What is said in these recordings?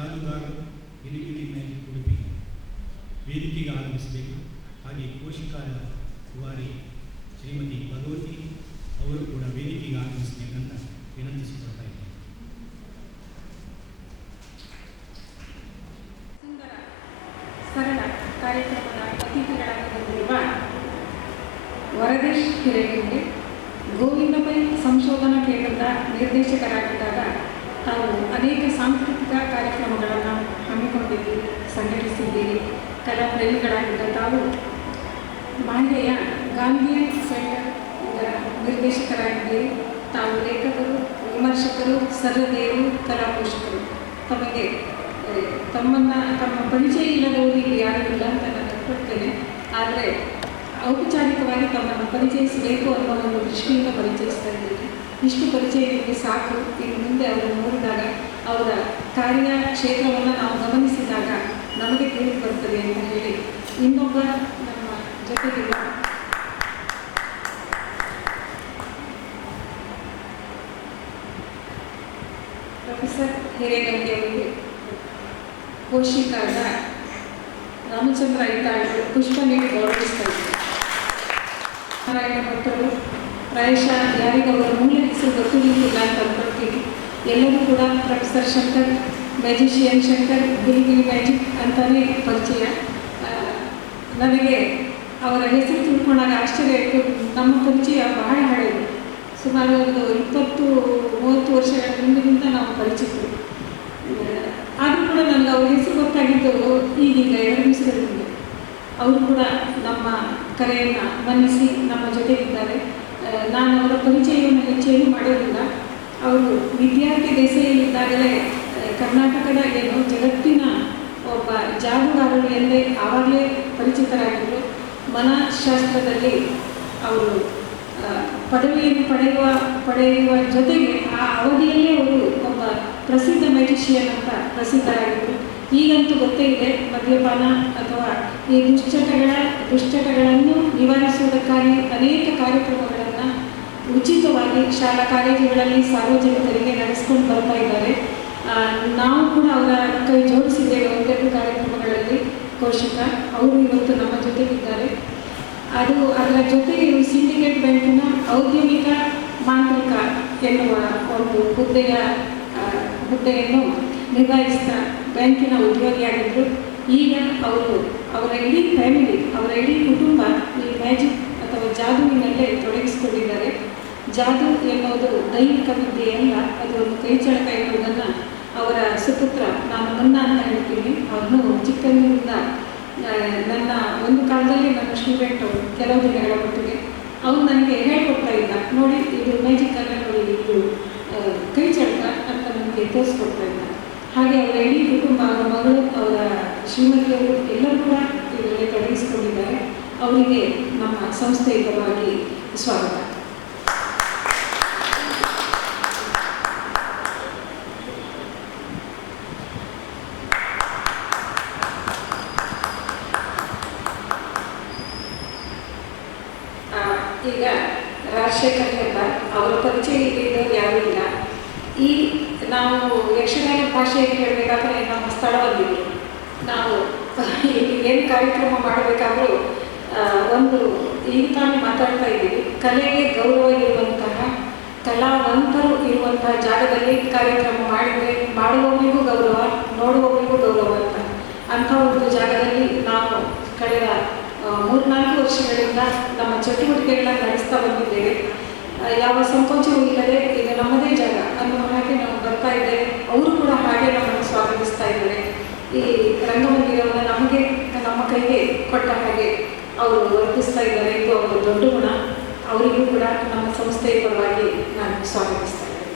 ಜಾದೂಗಾರರು ಗಿಲಿಗಿಲಿ magic Udupi ವೇದಿಕೆಗೆ ಆಗಮಿಸಬೇಕು. ಹಾಗೆ ಪೋಷಕರ ಕುಮಾರಿ ಶ್ರೀಮತಿ ಭಗವತಿ ಅವರು ಕೂಡ ವೇದಿಕೆಗೆ ಆಗಮಿಸಬೇಕಂತ ವಿನಂತಿಸಿಕೊಳ್ತಾ ಇದ್ದೇನೆ. ಸುಂದರ ಸರಳ ಕಾರ್ಯಕ್ರಮದ ಅತಿಥಿಗಳಾಗಿ ಬಂದಿರುವ ವರದೇಶ್ ಹಿರೇಗೌಡ ಗೋವಿಂದ ಪೈ ಸಂಶೋಧನಾ ಕೇಂದ್ರದ ನಿರ್ದೇಶಕರಾಗಿದ್ದಾಗ ತಾವು ಅನೇಕ ಸಾಂಸ್ಕೃತಿಕ ಕಾರ್ಯಕ್ರಮಗಳನ್ನು ಹಮ್ಮಿಕೊಂಡಿದ್ದೀರಿ, ಸಂಘಟಿಸಿದ್ದೀರಿ. ಕಲಾ ಪ್ರೇಮಿಗಳಾಗಿದ್ದ ತಾವು ಮಾಂಡ್ಯ ಗಾಂಧಿಯನ್ ಸೆಂಟರ್ ಇದರ ನಿರ್ದೇಶಕರಾಗಿದ್ದೀರಿ. ತಾವು ಲೇಖಕರು, ವಿಮರ್ಶಕರು, ಸರದೇವರು, ಕಲಾ ಪೋಷಕರು. ತಮಗೆ ತಮ್ಮ ಪರಿಚಯ ಇಲ್ಲದವರಿಗೆ ಯಾರೂ ಇಲ್ಲ ಅಂತ ನಾನು ಕೊಡ್ತೇನೆ. ಆದರೆ ಔಪಚಾರಿಕವಾಗಿ ತಮ್ಮನ್ನು ಪರಿಚಯಿಸಬೇಕು ಅನ್ನೋ ಒಂದು ದೃಷ್ಟಿಯಿಂದ ಪರಿಚಯಿಸ್ತಾ ಇದ್ದೀನಿ. ಇಷ್ಟು ಪರಿಚಯ ನಿಮಗೆ ಸಾಕು. ಇನ್ನು ಮುಂದೆ ಅವರನ್ನು ನೋಡಿದಾಗ ಅವರ ಕಾರ್ಯ ಕ್ಷೇತ್ರವನ್ನು ನಾವು ಗಮನಿಸಿದಾಗ ನಮಗೆ ತಿಳಿದು ಬರ್ತದೆ ಅಂತ ಹೇಳಿ ಇನ್ನೊಬ್ಬ ನಮ್ಮ ಜೊತೆಗಿರುವ ಪ್ರೊಫೆಸರ್ ಹಿರೇಗಂಗೆ ಅವರಿಗೆ ಪೋಷಿಕಾದ ರಾಮಚಂದ್ರ ಐತಾಳರು ಪುಷ್ಪ ನೀಡಿ ಗೌರವಿಸ್ತಾ ಇದ್ದಾರೆ. ನಾರಾಯಣ ಭಟ್ಟರು ಪ್ರಾಯಶಃ ಯಾರಿಗವರ ಮೂಲ ಹೆಸರು ಗೊತ್ತಿರಲಿಲ್ಲ ಅಂತ ಅಂದ್ಕೊಳ್ತೀನಿ. ಎಲ್ಲರೂ ಕೂಡ ಪ್ರೊಫೆಸರ್ ಶಂಕರ್, ಮ್ಯಾಜಿಷಿಯನ್ ಶಂಕರ್, ಗಿಲಿಗಿಲಿ ಮ್ಯಾಜಿಕ್ ಅಂತಲೇ ಪರಿಚಯ. ನನಗೆ ಅವರ ಹೆಸರು ತಿಳ್ಕೊಂಡಾಗ ಆಶ್ಚರ್ಯ ಆಯಿತು. ನಮ್ಮ ಪರಿಚಯ ಬಹಳ ಹಳೆಯದು, ಸುಮಾರು ಒಂದು 20-30 ವರ್ಷಗಳ ಹಿಂದಿನಿಂದ ನಾವು ಪರಿಚಿತರು. ಆದರೂ ಕೂಡ ನನಗೆ ಅವ್ರ ಹೆಸರು ಗೊತ್ತಾಗಿದ್ದು ಈಗೀಗ 2 ದಿವಸಗಳ ಹಿಂದೆ. ಅವರು ಕೂಡ ನಮ್ಮ ಕರೆಯನ್ನು ಮನ್ನಿಸಿ ನಮ್ಮ ಜೊತೆಗಿದ್ದಾರೆ. ನಾನು ಅವರ ಪರಿಚಯವನ್ನು ಹೆಚ್ಚೇನು ಮಾಡೋದಿಲ್ಲ. ಅವರು ವಿದ್ಯಾರ್ಥಿ ದೆಸೆಯಲ್ಲಿದ್ದಾಗಲೇ ಕರ್ನಾಟಕದ ಏನು ಜಗತ್ತಿನ ಒಬ್ಬ ಜಾದೂಗಾರರು ಎಂದೇ ಆವಾಗಲೇ ಪರಿಚಿತರಾಗಿದ್ದರು. ಮನಃಶಾಸ್ತ್ರದಲ್ಲಿ ಅವರು ಪದವಿಯನ್ನು ಪಡೆಯುವ ಜೊತೆಗೆ ಆ ಅವಧಿಯಲ್ಲೇ ಅವರು ಒಬ್ಬ ಪ್ರಸಿದ್ಧ ಮ್ಯಾಜಿಷಿಯನ್ ಅಂತ ಪ್ರಸಿದ್ಧರಾಗಿದ್ದರು. ಈಗಂತೂ ಗೊತ್ತೇ ಇದೆ, ಮದ್ಯಪಾನ ಅಥವಾ ಈ ದುಶ್ಚಟಗಳನ್ನು ನಿವಾರಿಸುವುದಕ್ಕಾಗಿ ಅನೇಕ ಕಾರ್ಯಕ್ರಮಗಳನ್ನು ಉಚಿತವಾಗಿ ಶಾಲಾ ಕಾಲೇಜುಗಳಲ್ಲಿ ಸಾರ್ವಜನಿಕರಿಗೆ ನಡೆಸ್ಕೊಂಡು ಬರ್ತಾ ಇದ್ದಾರೆ. ನಾವು ಕೂಡ ಅವರ ಕೈ ಜೋಡಿಸಿದ್ದೇವೆ ಒಂದೆರಡು ಕಾರ್ಯಕ್ರಮಗಳಲ್ಲಿ. ಪೋಷಕ ಅವರು ಇವತ್ತು ನಮ್ಮ ಜೊತೆಗಿದ್ದಾರೆ. ಅದರ ಜೊತೆಗೆ ಸಿಂಡಿಕೇಟ್ ಬ್ಯಾಂಕಿನ ಔದ್ಯಮಿಕ ಮಾಂತ್ರಿಕ ಎನ್ನುವ ಒಂದು ಹುದ್ದೆಯನ್ನು ನಿಭಾಯಿಸ್ತಾ ಬ್ಯಾಂಕಿನ ಉದ್ಯೋಗಿಯಾಗಿದ್ದರು. ಈಗ ಅವರ ಇಡೀ ಫ್ಯಾಮಿಲಿ, ಅವರ ಇಡೀ ಕುಟುಂಬ ಈ ಮ್ಯಾಜಿಕ್ ಅಥವಾ ಜಾದೂವಿನಲ್ಲೇ ತೊಡಗಿಸಿಕೊಂಡಿದ್ದಾರೆ. ಜಾದೂ ಎನ್ನುವುದು ದೈಹಿಕ ವಿದ್ಯೆಯಲ್ಲ, ಅದು ಒಂದು ಕೈಚಳಕ ಎನ್ನುವುದನ್ನು ಅವರ ಸುಪುತ್ರ, ನಾನು ಮುನ್ನ ಅಂತ ಹೇಳ್ತೀನಿ, ಅವನು ಚಿಕ್ಕಂದಿನಿಂದ ನನ್ನ ಒಂದು ಕಾಲದಲ್ಲಿ ನನ್ನ ಸ್ಟೂಡೆಂಟ್ ಅವರು ಕೆಲವು ದಿನಗಳ ಮಟ್ಟಿಗೆ ಅವನು ನನಗೆ ಹೇಳ್ಕೊಡ್ತಾ ಇದ್ದ. ನೋಡಿ, ಇದು ಮ್ಯಾಜಿಕ್ ಅಲ್ಲ, ನೋಡಿ ಇದು ಕೈಚಳಕ ಅಂತ ನನಗೆ ತೋರಿಸ್ಕೊಡ್ತಾ ಇದ್ದ. ಹಾಗೆ ಅವರ ಇಡೀ ಕುಟುಂಬ, ಅವರ ಮಗಳು, ಅವರ ಶ್ರೀಮತಿಯವರು ಎಲ್ಲರೂ ಕೂಡ ಇದರಲ್ಲಿ ತೊಡಗಿಸಿಕೊಂಡಿದ್ದಾರೆ. ಅವರಿಗೆ ನಮ್ಮ ಸಂಸ್ಥೆಯ ಪರವಾಗಿ ಸ್ವಾಗತ. ಈಗ ರಾಜಶೇಖರ್ ಹೆಬ್ಬಾರ್ ಅವರ ಪರಿಚಯ ಇಲ್ಲದವ್ರು ಯಾರೂ ಇಲ್ಲ. ನಾವು ಯಕ್ಷಗಾನ ಭಾಷೆಯಲ್ಲಿ ಹೇಳಬೇಕಾದ್ರೆ ನಮ್ಮ ಸ್ಥಳವಾಗಿದ್ದರು. ನಾವು ಏನು ಕಾರ್ಯಕ್ರಮ ಮಾಡಬೇಕಾದ್ರೂ ಈಗ ತಾನು ಮಾತಾಡ್ತಾ ಇದ್ದೀವಿ, ಕಲೆಗೆ ಗೌರವ ಇರುವಂತಹ ಕಲಾವಂತರು ಇರುವಂತಹ ಜಾಗದಲ್ಲಿ ಕಾರ್ಯಕ್ರಮ ಮಾಡಿದರೆ ಮಾಡುವವರಿಗೂ ಗೌರವ, ನೋಡುವವರಿಗೂ ಗೌರವ ಅಂಥ ಒಂದು ಜಾಗದಲ್ಲಿ ನಾವು ಕಳೆದ 3-4 ವರ್ಷಗಳಿಂದ ನಮ್ಮ ಚಟುವಟಿಕೆಗಳನ್ನು ನಡೆಸ್ತಾ ಬಂದಿದ್ದೇವೆ. ಯಾವ ಸಂಕೋಚವೂ ಇಲ್ಲದೆ ಇದು ನಮ್ಮದೇ ಜಾಗ ಅನ್ನುವ ಹಾಗೆ ನಾವು ಬರ್ತಾ ಇದ್ದೇವೆ. ಅವರು ಕೂಡ ಹಾಗೆ ನಮ್ಮನ್ನು ಸ್ವಾಗತಿಸ್ತಾ ಇದ್ದಾರೆ. ಈ ರಂಗಮಂದಿರವನ್ನು ನಮ್ಮ ಕೈಗೆ ಕೊಟ್ಟ ಹಾಗೆ ಅವರು ವರ್ತಿಸ್ತಾ ಇದ್ದಾರೆ. ಇದು ಅವರ ದೊಡ್ಡ ಗುಣ. ಅವರಿಗೂ ಕೂಡ ನಮ್ಮ ಸಂಸ್ಥೆಯ ಪರವಾಗಿ ನಾನು ಸ್ವಾಗತಿಸ್ತಾ ಇದ್ದೇನೆ.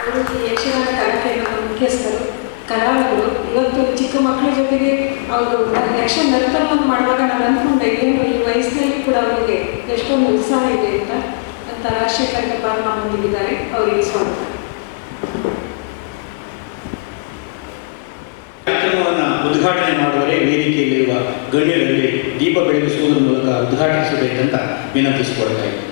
ಅವರು ಈ ಯಕ್ಷಗಾನ ಕಲಾಕೇಂದ್ರದ ಮುಖ್ಯಸ್ಥರು, ಕಲಾವಿದರು. ಇವತ್ತು ಚಿಕ್ಕ ಮಕ್ಕಳ ಜೊತೆಗೆ ಅವರು ಯಕ್ಷ ನರ್ತನವನ್ನು ಮಾಡುವಾಗ ನಾನು ಅಂದ್ಕೊಂಡೆ, ಏನು ಈ ವಯಸ್ಸಿನಲ್ಲಿ ಕೂಡ ಅವರಿಗೆ ಎಷ್ಟೊಂದು ಉತ್ಸಾಹ ಇದೆ ಅಂತ ರಾಜಶೇಖರ್ ಹೆಬ್ಬಾರ್ ನಮ್ಮೊಂದಿಗಿದ್ದಾರೆ. ಅವರಿಗೆ ಸ್ವಾಗತ. ಕಾರ್ಯಕ್ರಮವನ್ನು ಉದ್ಘಾಟನೆ ಮಾಡುವರೆ ವೇದಿಕೆಯಲ್ಲಿರುವ ಗಣ್ಯರಲ್ಲಿ ದೀಪ ಬೆಳಗಿಸುವುದರ ಮೂಲಕ ಉದ್ಘಾಟಿಸಬೇಕಂತ ವಿನಂತಿಸಿಕೊಳ್ತಾ ಇದ್ದೀನಿ.